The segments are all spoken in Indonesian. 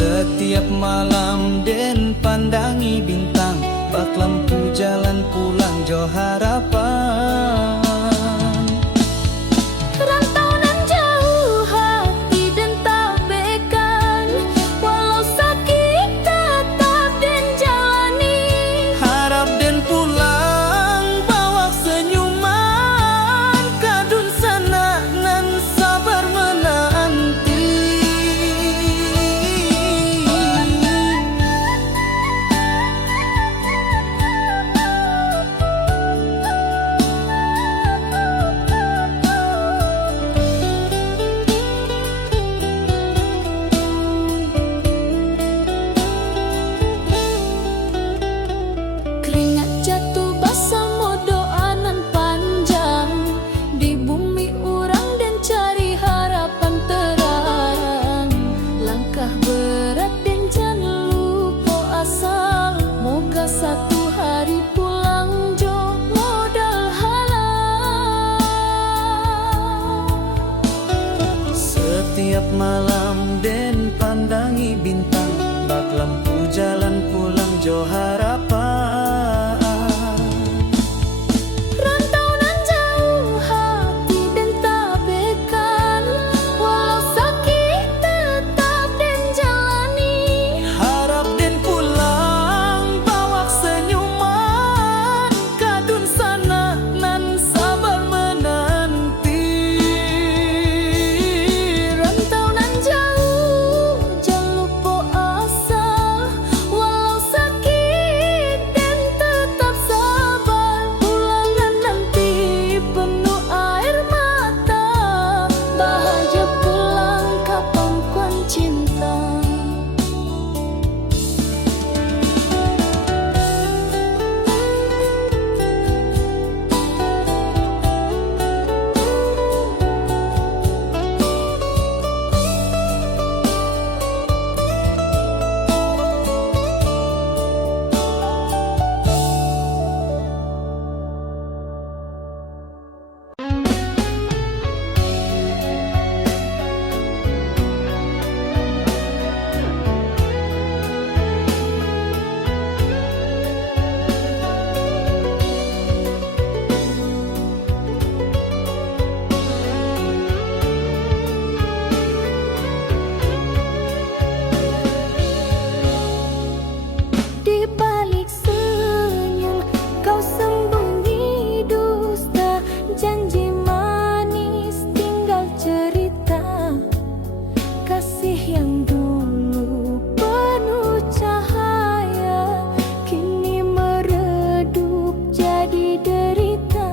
Setiap malam den pandangi bintang, bak lampu jalan pulang jo harapan. Rantau nan jauh hati dan tak bekan, walau sakit tetap den jalani. Harap den pulang bawa senyuman, kadun sana nan sabar menanti. Keringat jatuh basah mo doa nan panjang, di bumi urang dan cari harapan terang. Langkah berat dan jangan lupa asal, moga satu hari pulang jo modal halal. Setiap malam den pandangi bintang, bak lampu jalan pulang jo harapan. Rantau nan jauh hati dan tak bekan, walau sakit tetap den jalani. Harap den pulang bawa senyuman, kadun sana nan sabar menanti. Rantau nan jauh jangan lupa asal, walau sakit dan tetap sabar. Pulangan nanti penuh air mata, bahagia pulang kapan kuan cinta. Di balik senyum kau sembunyi dusta, janji manis tinggal cerita. Kasih yang dulu penuh cahaya, kini meredup jadi derita.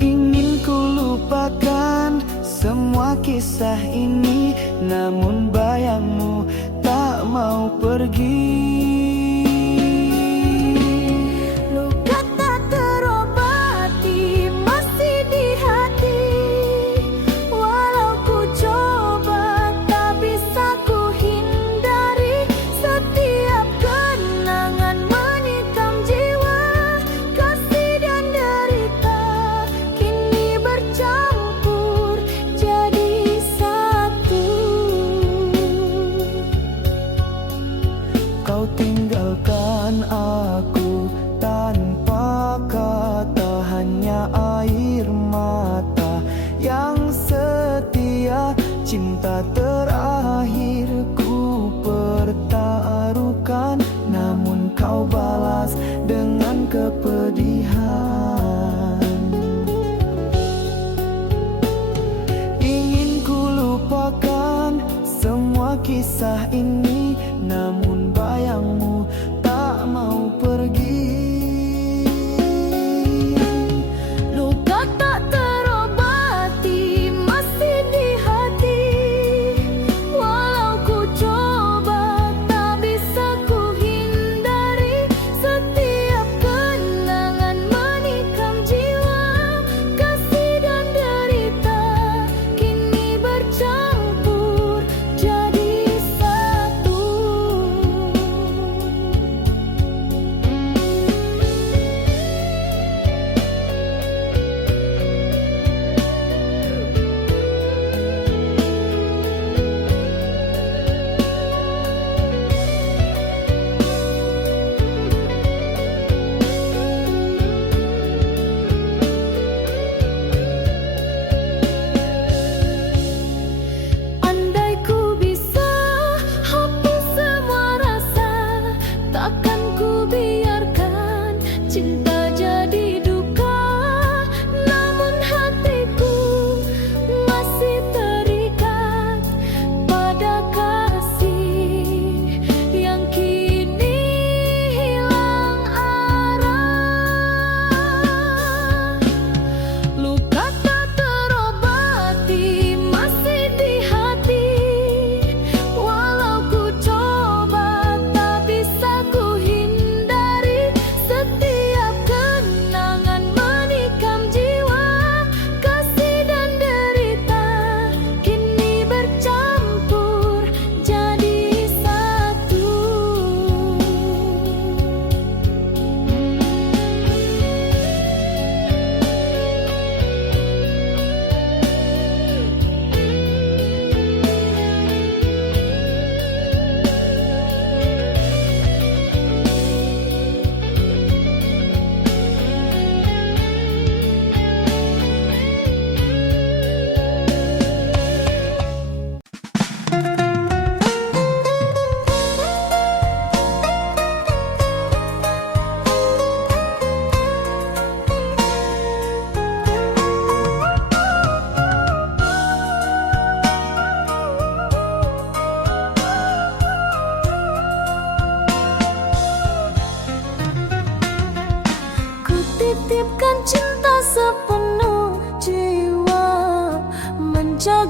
Ingin ku lupakan semua kisah ini, namun bayangmu tak mau pergi. Luka tak terobati masih di hati, walau ku coba tak bisa ku hindari. Setiap kenangan menikam jiwa, kasih dan derita kini bercampur jadi satu. Kau tinggalkan aku tanpa kata, hanya air mata yang setia. Cinta terakhirku pertaruhkan, namun kau balas dengan kepedihan. Ingin ku lupakan semua kisah ini, namun bayangmu tak mau pergi. Luka tak terobati masih di hati,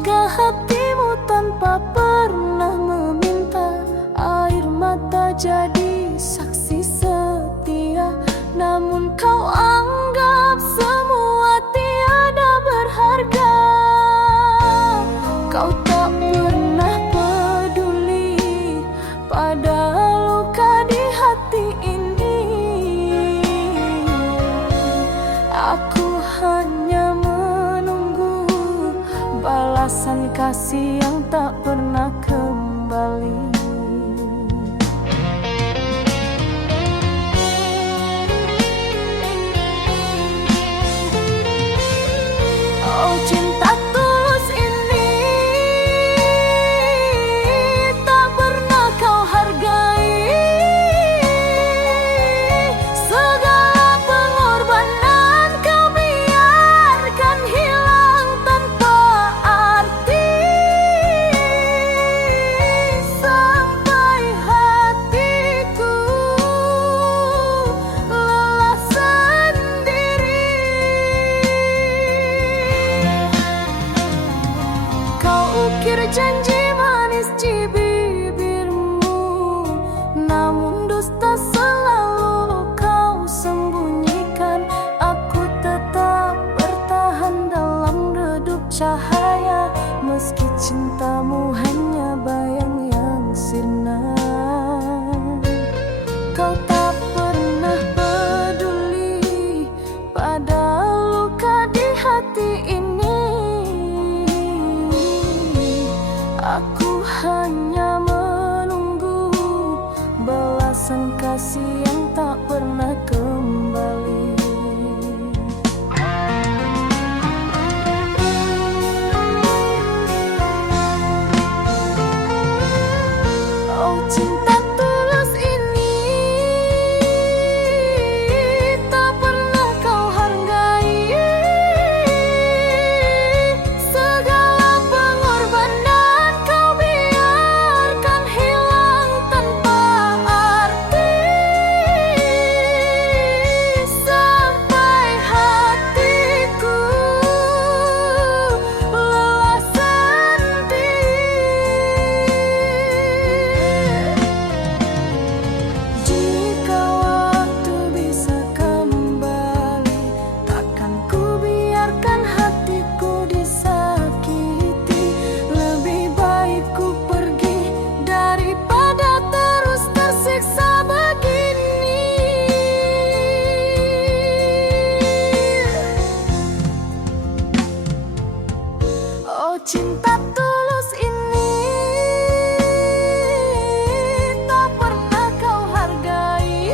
menjaga hatimu tanpa pernah meminta. Air mata jadi saksi setia, namun kau anggap semua tiada berharga. Kau tak pernah peduli pada luka di hati ini. Aku hanya menunggu balasan kasih yang tak pernah kembali. Oh, cinta tulus ini tak pernah kau hargai. Segala pengorbanan kau biarkan hilang tanpa arti. Sampai hatiku lelah sendiri. Kau ukir janji manis di bibirmu, namun dusta selalu kau sembunyikan. Aku tetap bertahan dalam redup cahaya, meski cintamu hanya bayang yang sirna. Kau tak pernah peduli pada luka di hati ini. Aku hanya menunggu balasan kasih yang tak pernah kembali. Oh, cinta tulus ini tak pernah kau hargai. Segala pengorbanan kau biarkan hilang tanpa arti. Sampai hatiku lelah sendiri. Jika waktu bisa kembali, takkan ku biarkan hatiku disakiti. Lebih baik ku pergi daripada terus tersiksa begini. Oh, cinta tulus ini tak pernah kau hargai.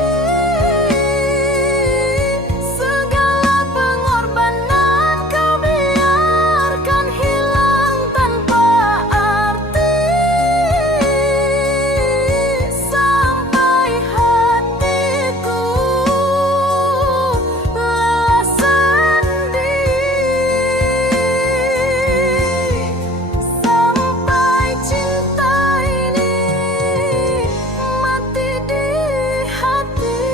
Segala pengorbanan kau biarkan hilang tanpa arti. Sampai hatiku lelah sendiri. Sampai cinta ini mati di hati.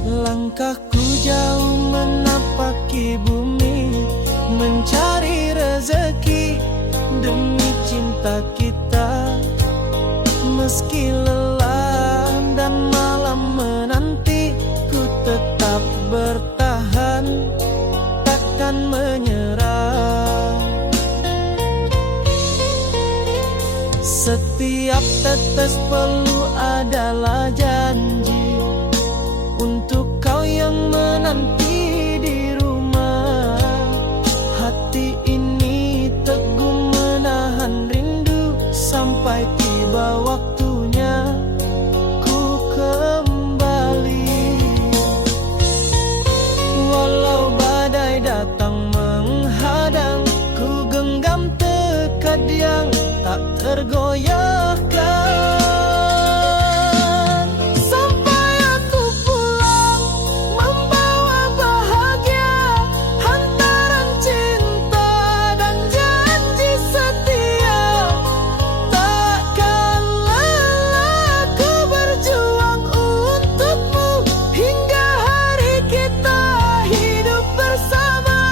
Langkahku jauh menapaki bumi, mencari rezeki demi cinta kita. Meski lelah dan malam menanti, ku tetap bertahan, takkan menyerah. Setiap tetes peluh adalah janji untuk kau yang menanti di rumah. Hati ini teguh menahan rindu sampai tiba waktunya ku kembali. Walau badai datang menghadang, ku genggam tekad yang tak tergoyahkan. Sampai aku pulang membawa bahagia, hantaran cinta dan janji setia. Takkan lelah ku berjuang untukmu hingga hari kita hidup bersama.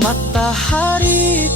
Matahari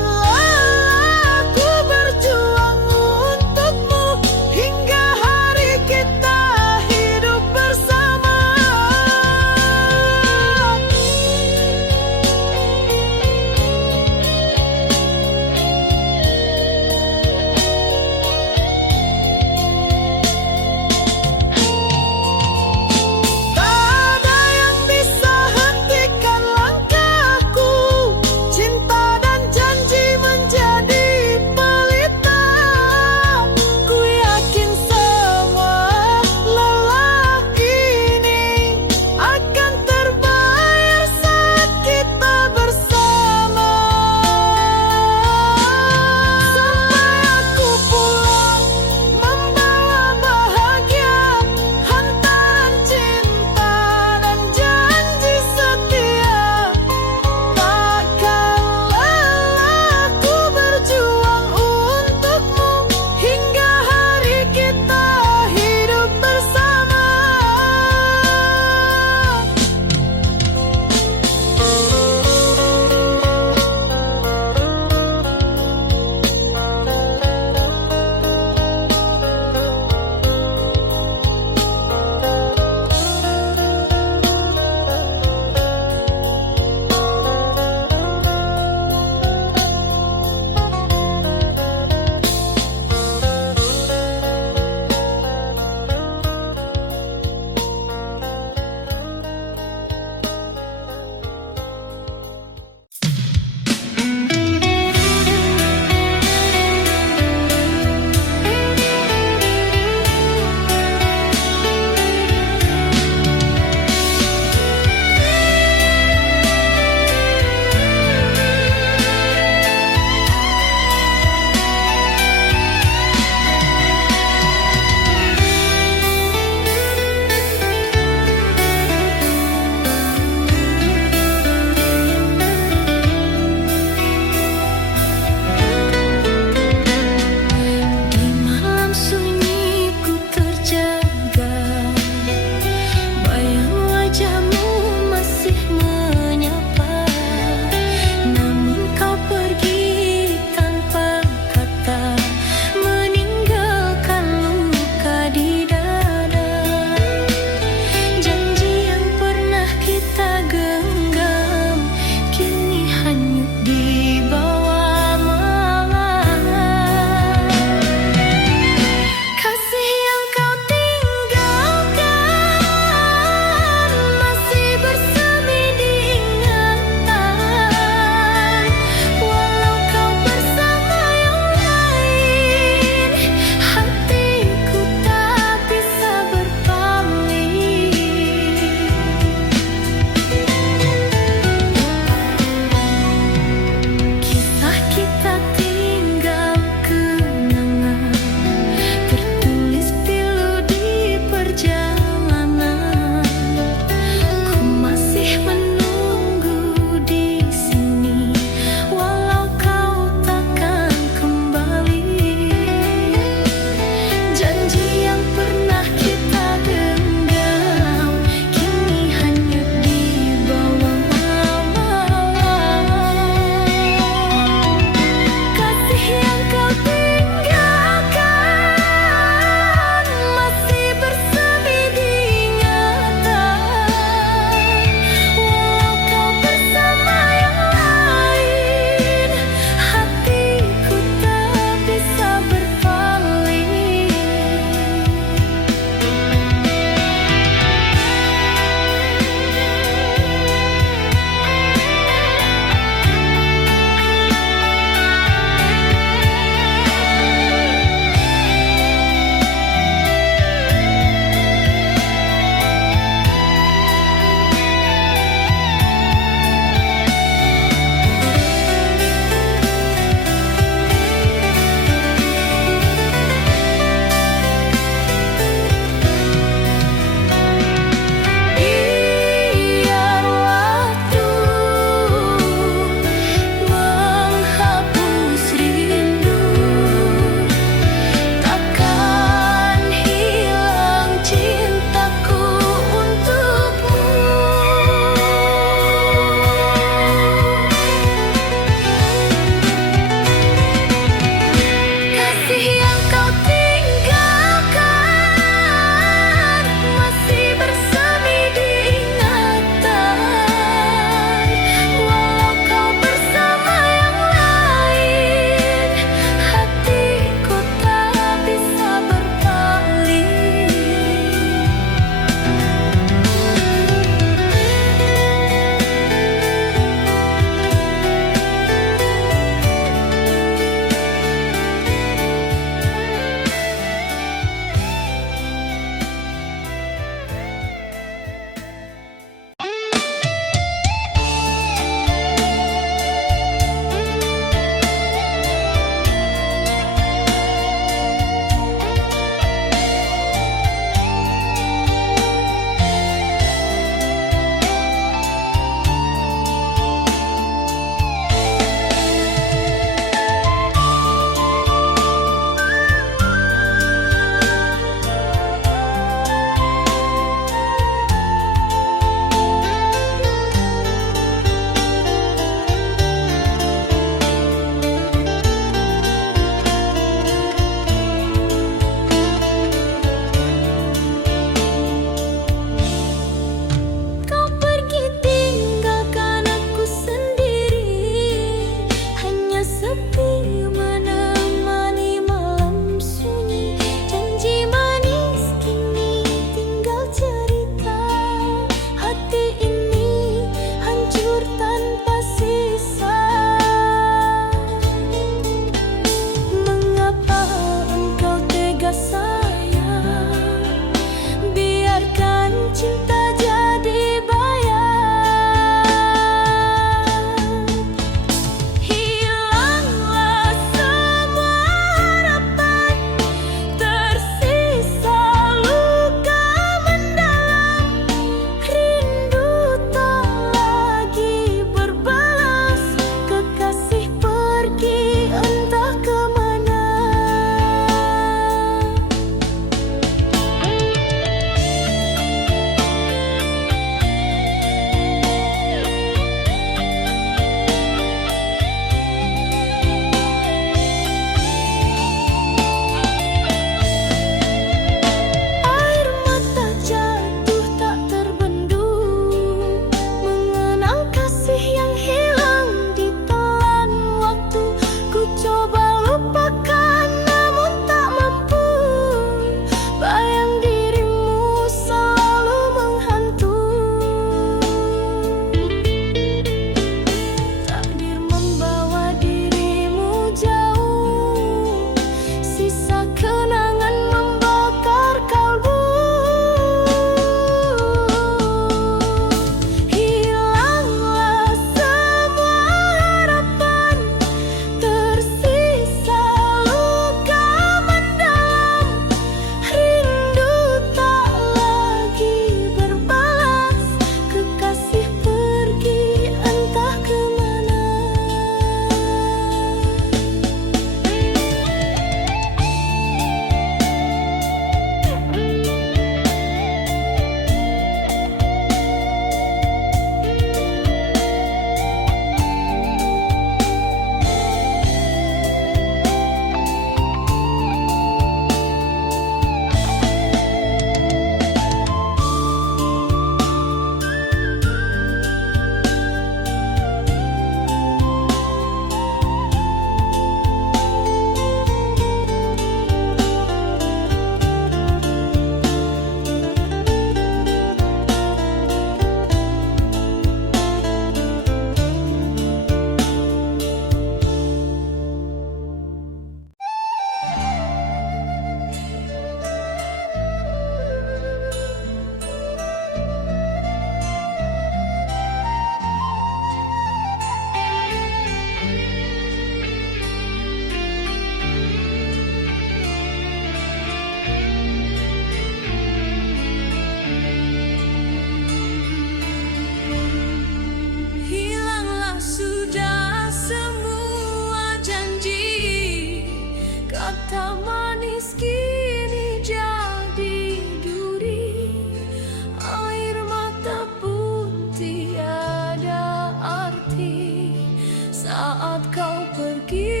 saat kau pergi,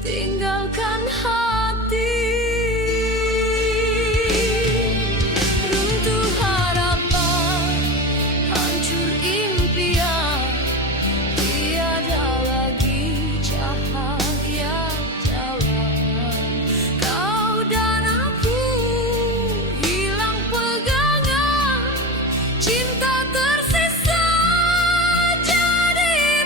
tinggalkan hati. Runtuh harapan, hancur impian, tiada lagi cahaya jalan. Kau dan aku hilang pegangan, cinta tersisa jadi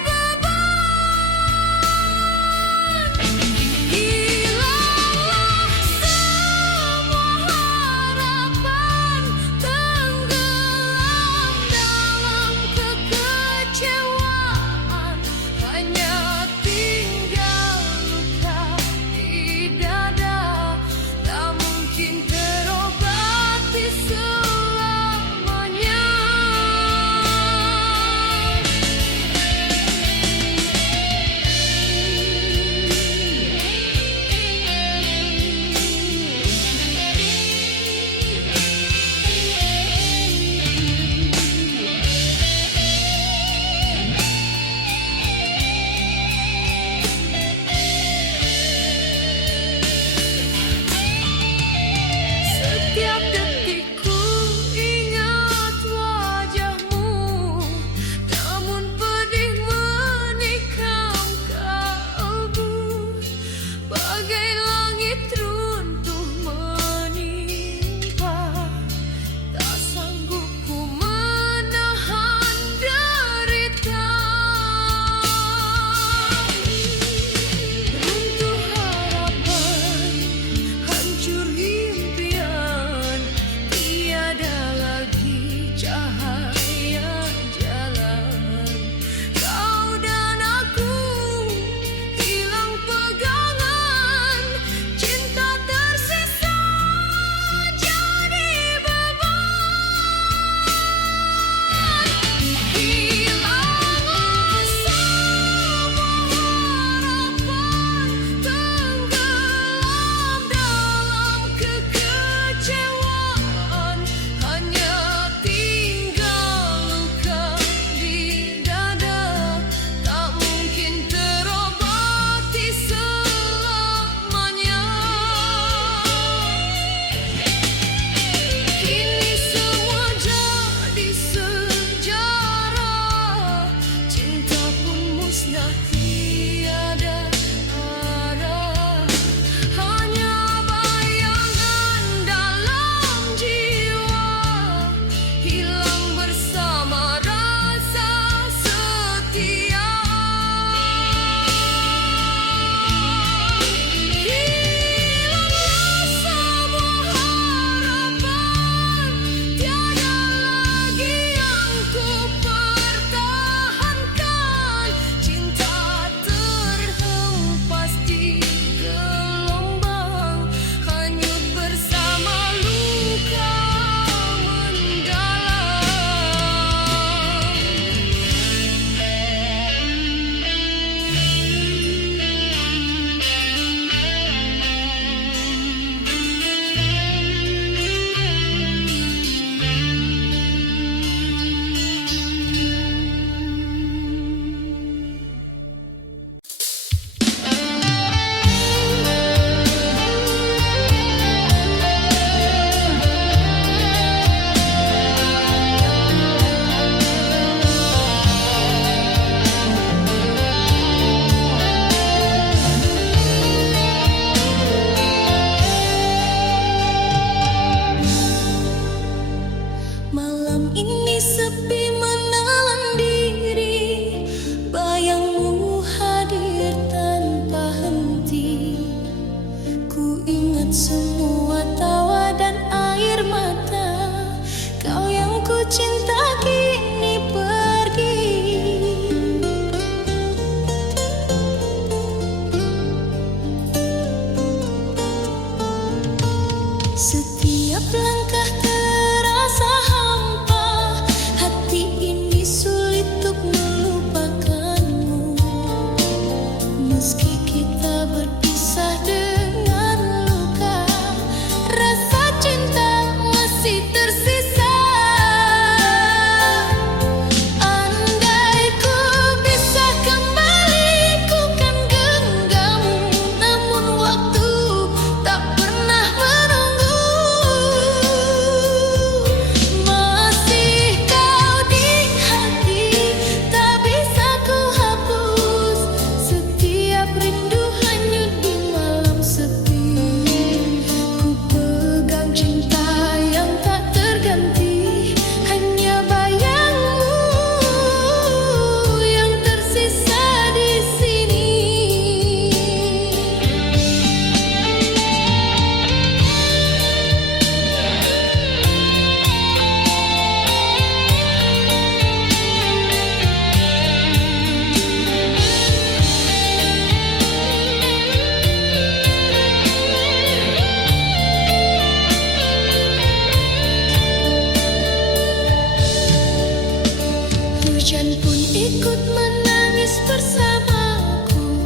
Hujan pun ikut menangis bersamaku,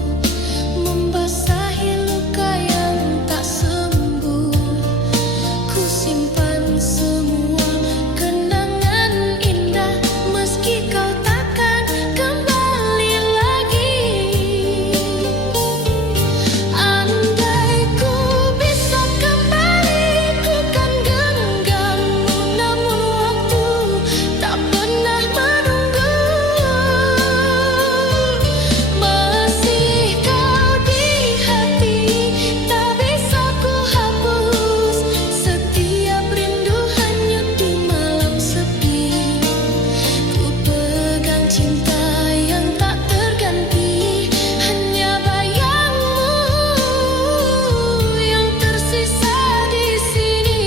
membasahi luka yang tak sembuh. Ku simpan semua kenangan indah, meski kau takkan kembali lagi. Andai ku bisa kembali, ku kan genggammu, namun waktu tak pernah menunggu. Masih kau di hati, tak bisa ku hapus. Setiap rindu hanyut di malam sepi. Ku pegang cinta yang tak terganti, hanya bayangmu yang tersisa di sini.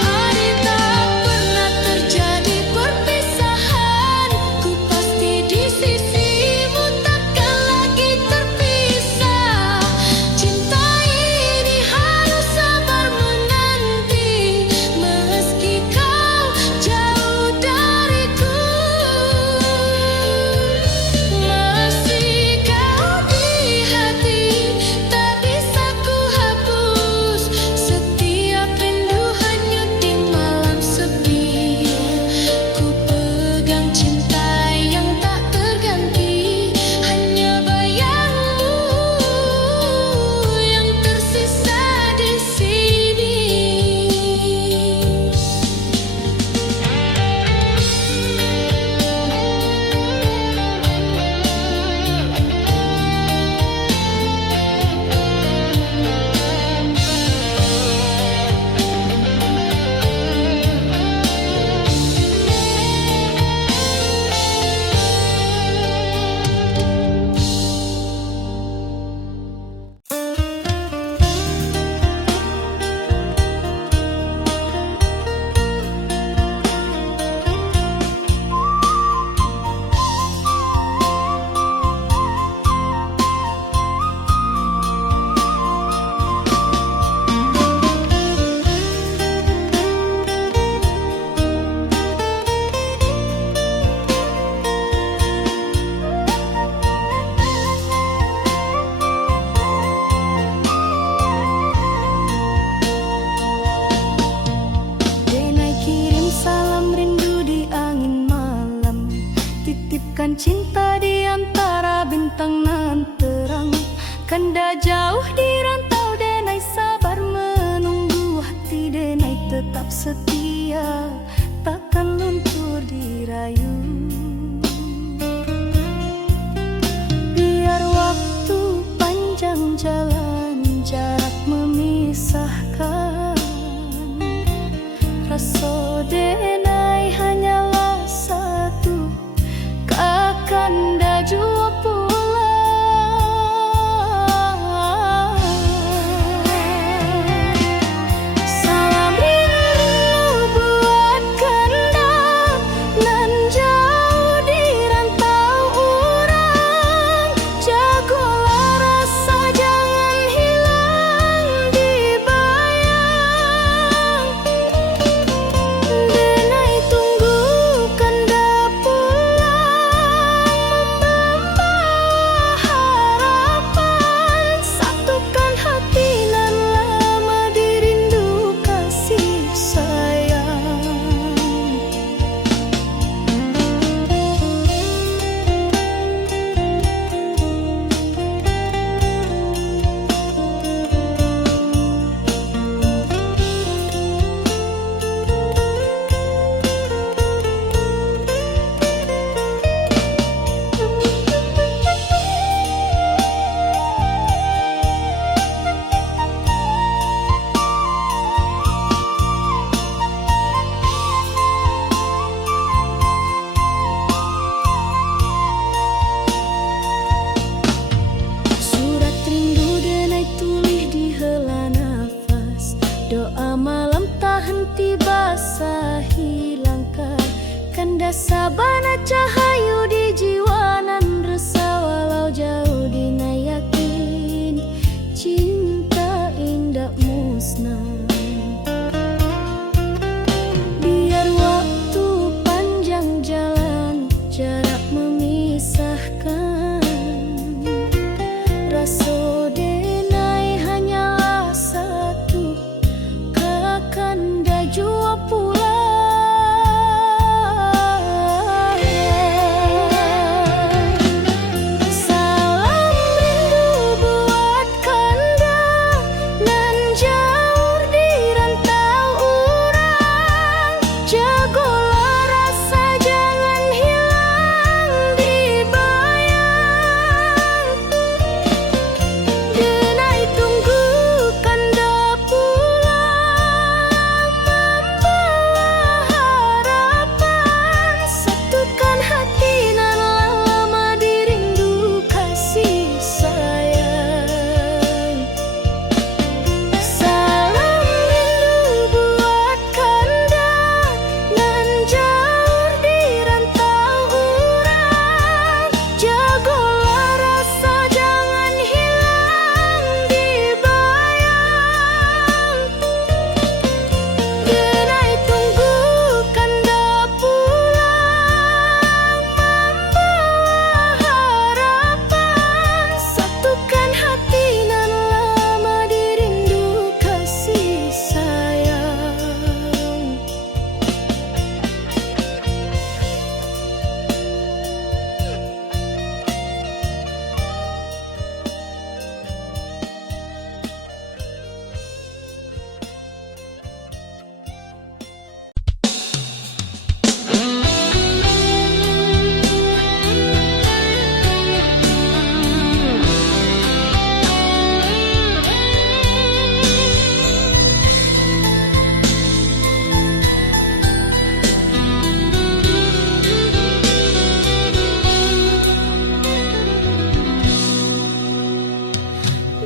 Andai tak pernah terjadi perpisahan, ku pasti di sisimu, takkan lagi terpisah. Cinta ini harus sabar menanti, meski kau jauh dariku. Masih kau di hati, tak bisa ku hapus. Setiap rindu hanyut di malam sepi. Ku pegang cinta yang tak terganti, hanya bayangmu yang tersisa di sini. Denai kirim salam rindu di angin malam, titipkan cinta di antara bintang nan terang. Kanda jauh di rantau, Denai sabar menunggu. Hati Denai tetap setia, takkan luntur dirayu. Biar waktu panjang jalan, jarak memisahkan. Rasa Denai hanyalah satu, kakanda jua pulang. Salam rindu buat kanda nan jauh di rantau urang. Jagolah rasa, jangan hilang di bayang. Denai tunggu kanda pulang, membawa harapan. Satukan hati nan lama dirindu kasih sayang. Surat rindu Denai tulis di hela nafas, doa malam tak henti basahi langkah. Kanda sabana cahayu di jiwa nan resah, walau jauh Denai yakin cinta indah musnah. Biar waktu Jagolah rasa jangan hilang di bayang. Denai tunggu kanda pulang membawa harapan. Satukan hati nan lama dirindu kasih sayang. Salam rindu buat kanda nan jauh di rantau urang. Jagolah rasa jangan hilang di bayang. Denai tunggu kanda pulang membawa harapan. Satukan hati nan lama dirindu kasih sayang.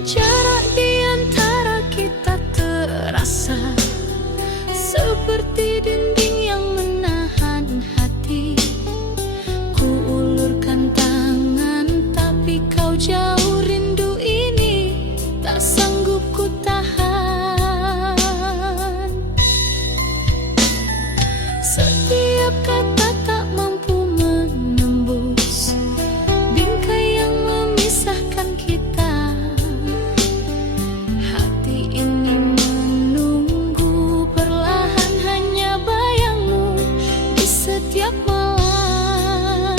Jarak di antara kita terasa seperti dinding yang menahan hati. Ku ulurkan tangan tapi kau jauh, rindu ini tak sanggup ku tahan. Setiap kata tak mampu menembus bingkai yang memisahkan kita. Hati ini menunggu perlahan hanya bayangmu di setiap malam.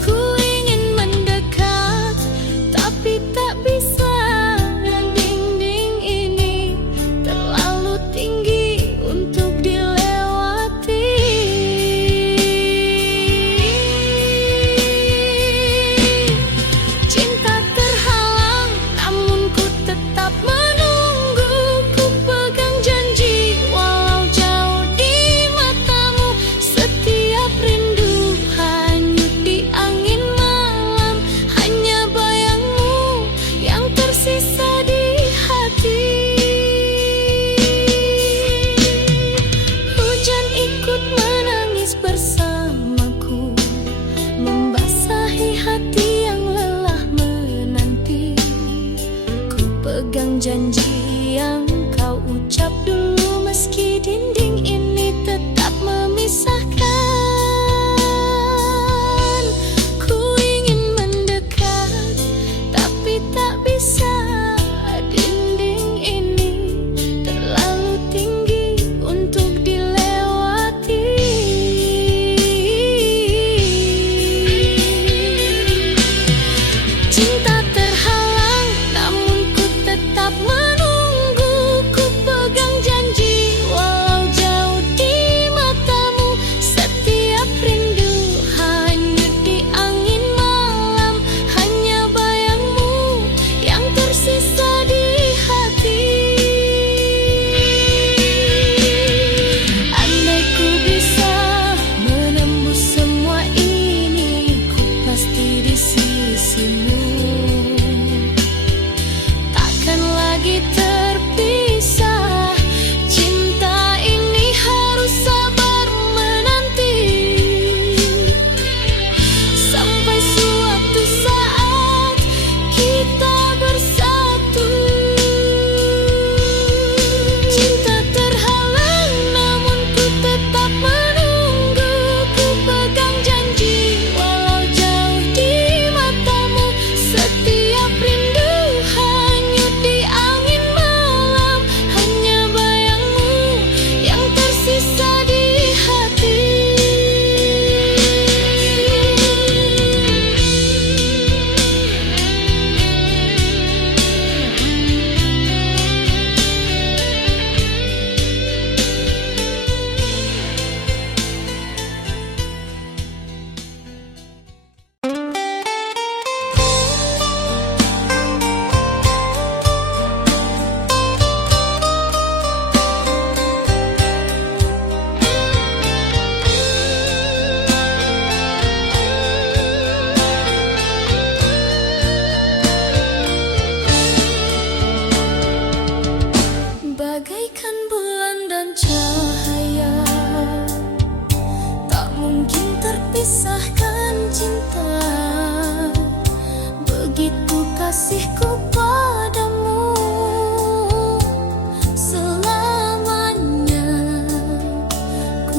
Ku ingin mendekat tapi tak bisa. Dinding ini terlalu tinggi untuk dilewati.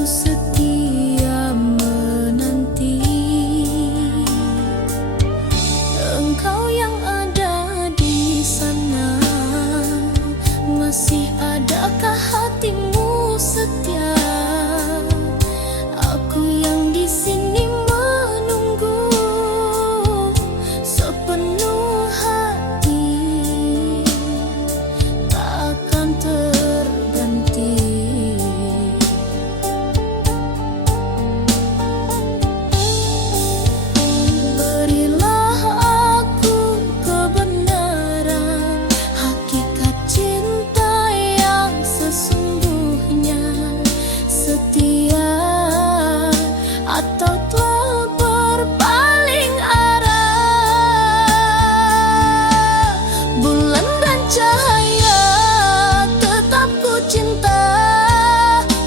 setia menanti. Engkau yang ada di sana, masih adakah hatimu setia? Aku yang di sini menunggu sepenuh hati, takkan terganti. Berilah aku kebenaran, hakikat cinta yang sesungguhnya, setia atau telah berpaling arah. Bulan dan cahaya tetap ku cinta,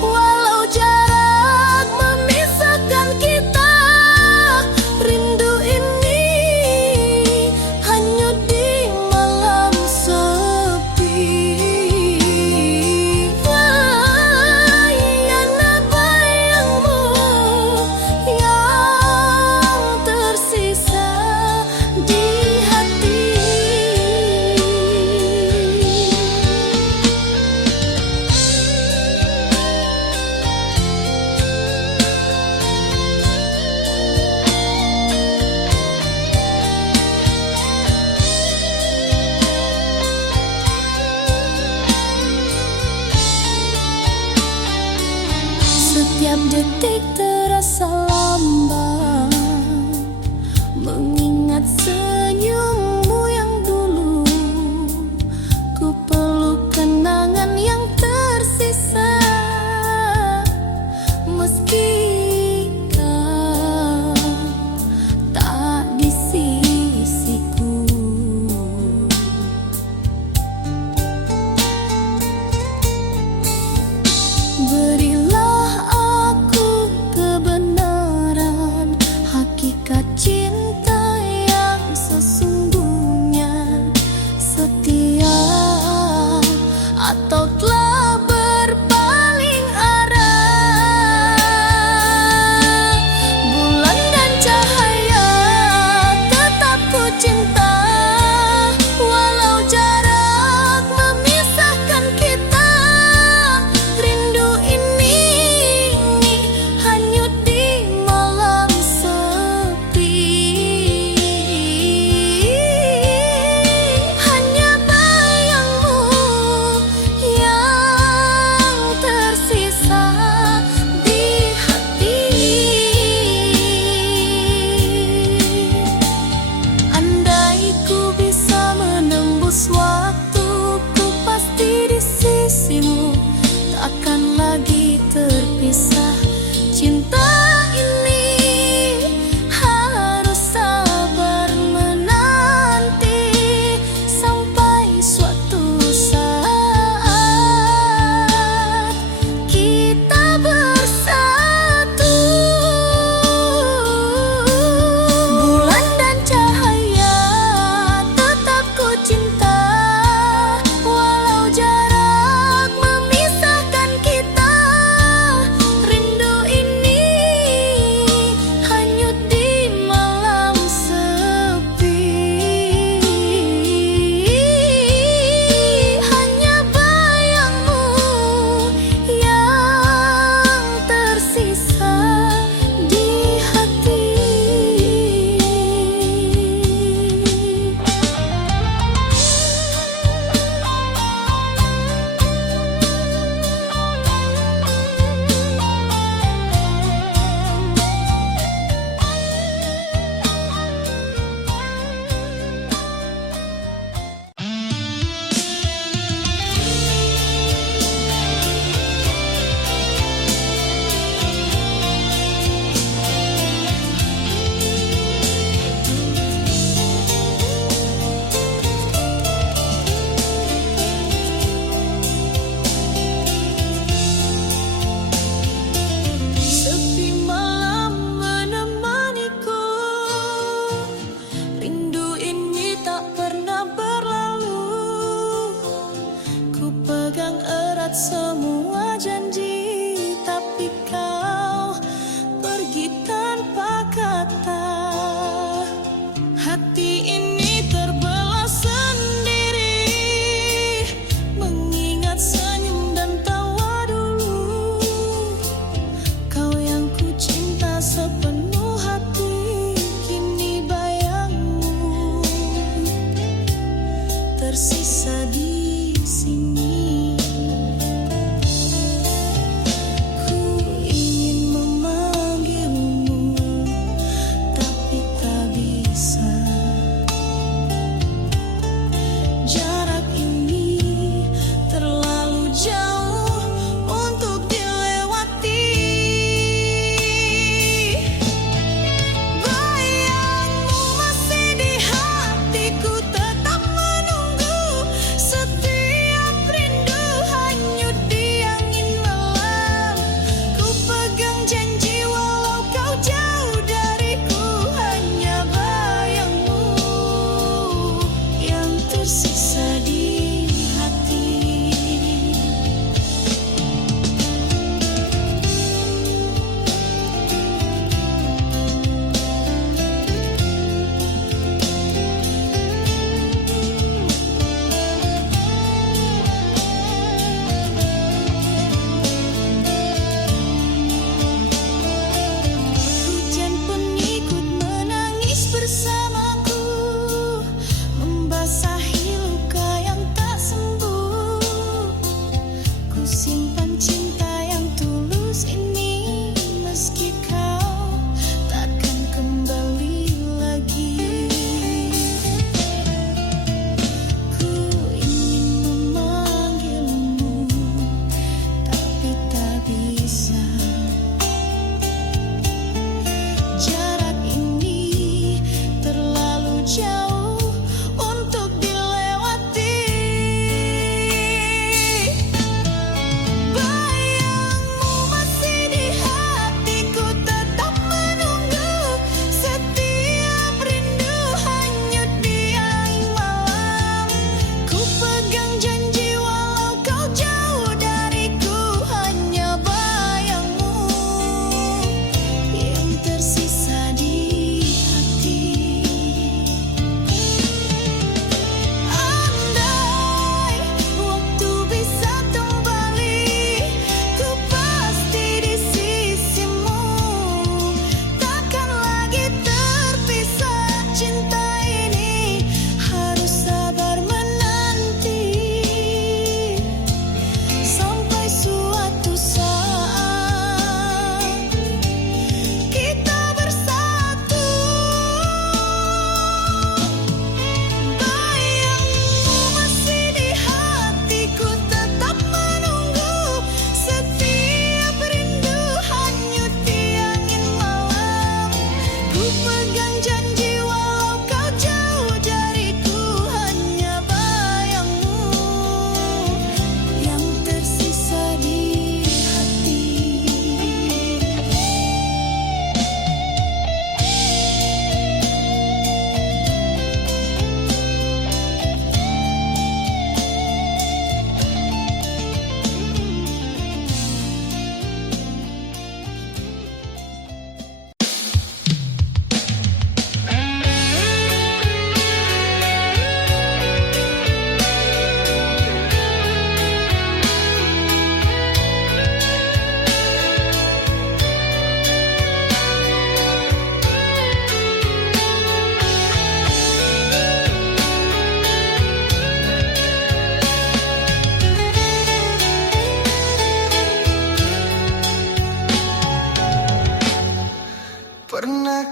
walau jarak memisahkan kita. Rindu ini hanyut di malam sepi. Yana bayangmu yang tersisa di hati. Setiap detik terasa lambat, mengingat senyummu yang dulu. Ku peluk kenangan yang tersisa, meski kau tak di sisiku. Berilah aku kebenaran,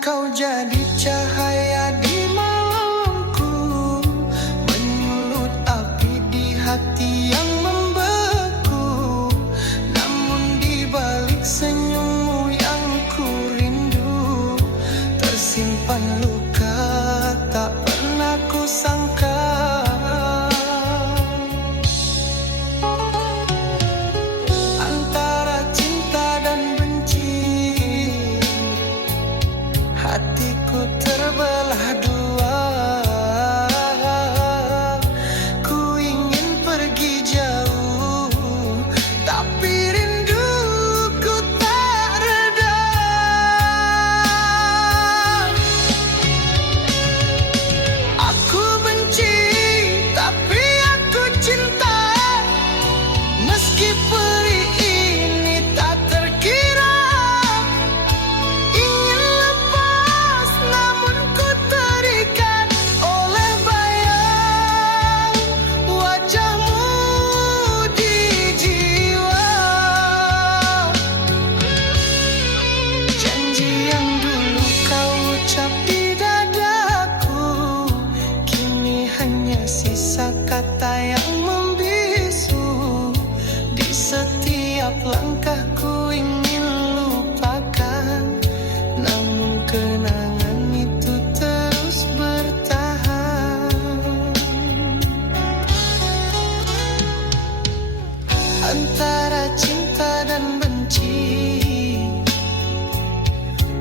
kau jadi cahaya di malamku, menyulut api di hati yang membeku. Namun di balik senyummu yang ku rindu, tersimpan luka tak pernah ku sangka. Antara cinta dan benci, hatiku terbelah dua. Ku ingin pergi jauh, tapi rinduku tak reda. Aku benci, tapi aku cinta. Meski perih ini tak terkira, ingin lepas namun ku terikat oleh bayang wajahmu di jiwa. Janji yang dulu kau ucap di dadaku, kini hanya sisa kata yang membisu. Di setiap langkahku ingin lupakan, namun kenangan itu terus bertahan. Antara cinta dan benci,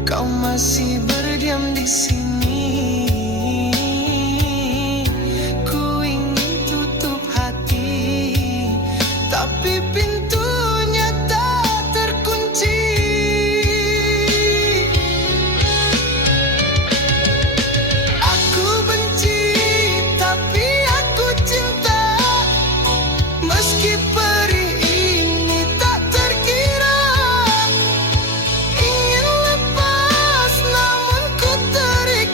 kau masih berdiam di sini. Ku ingin tutup hati, tapi pintunya tak terkunci. Aku benci, tapi aku cinta. Meski perih ini tak terkira, ingin lepas namun ku terikat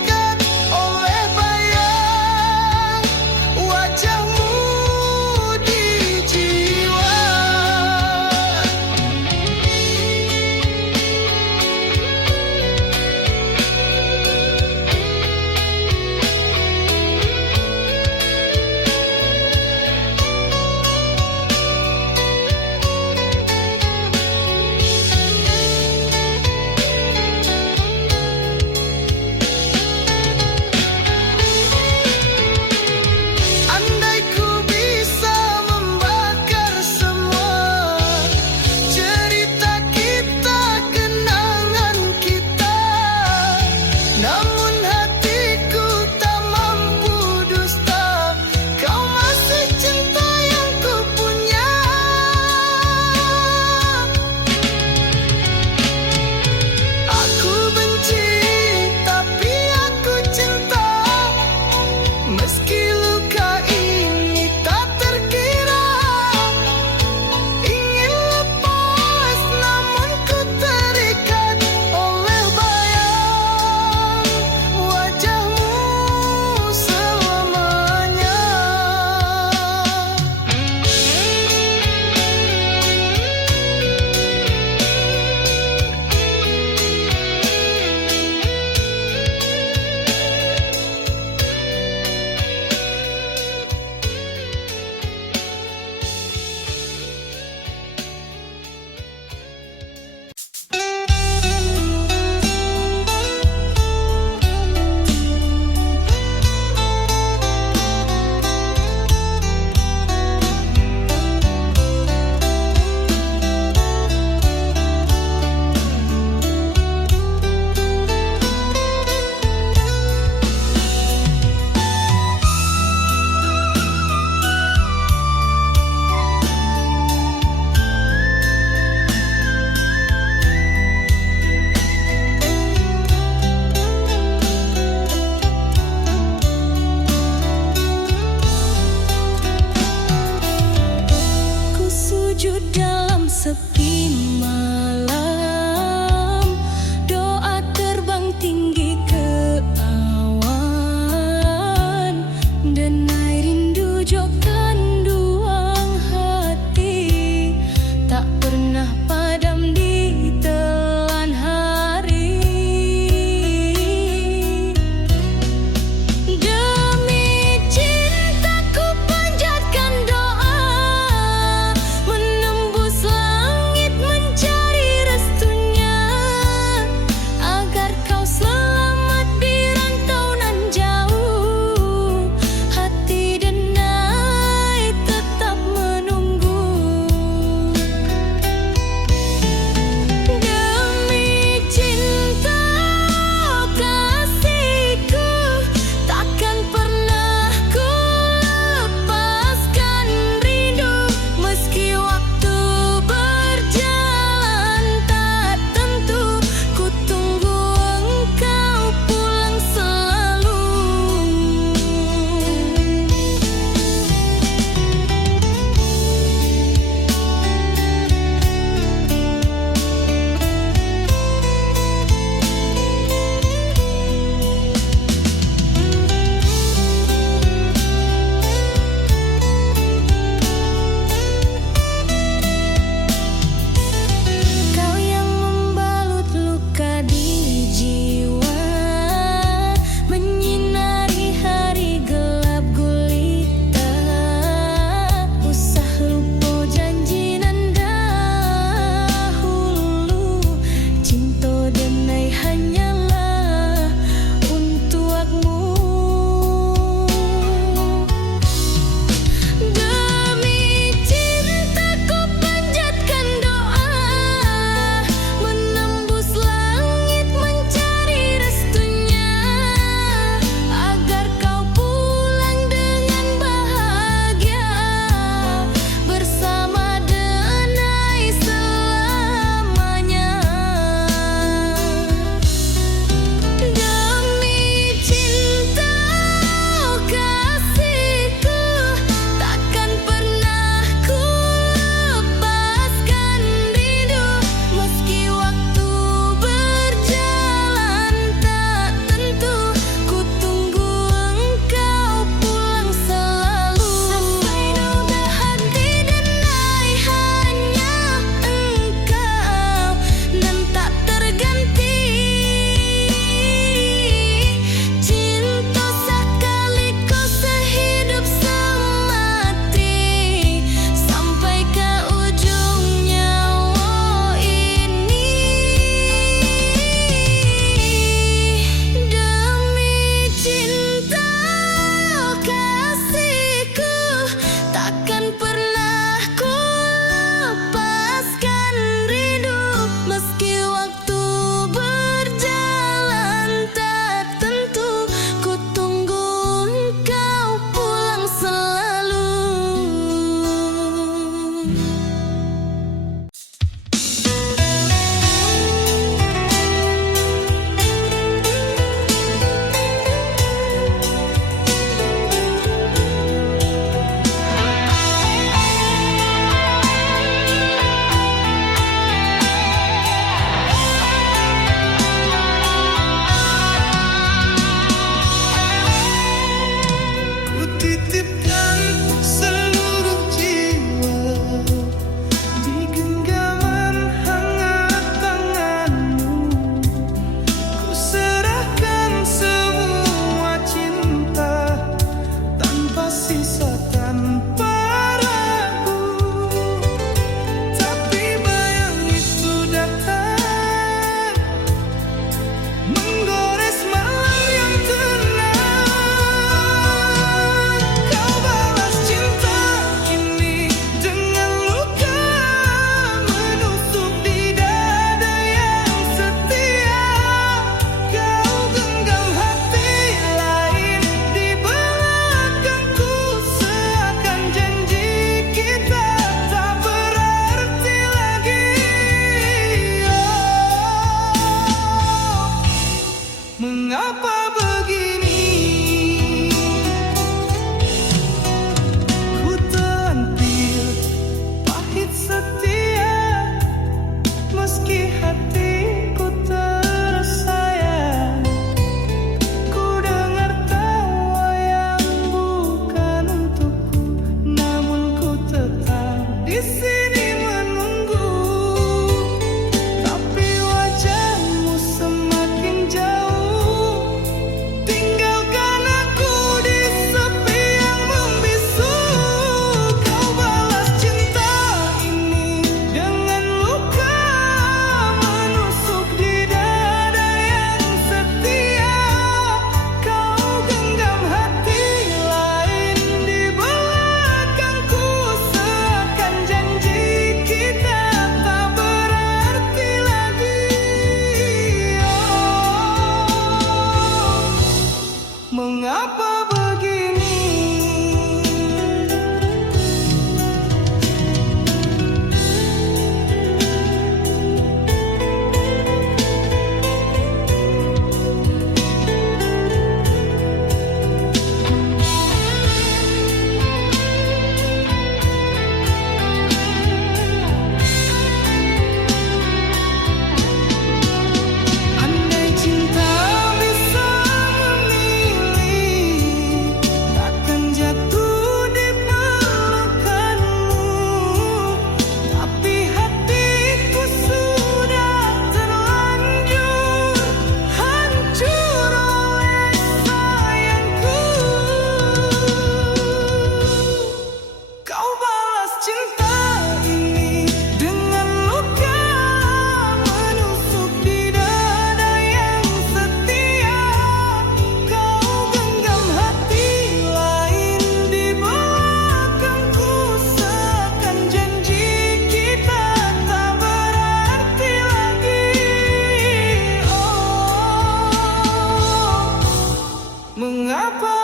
Mengapa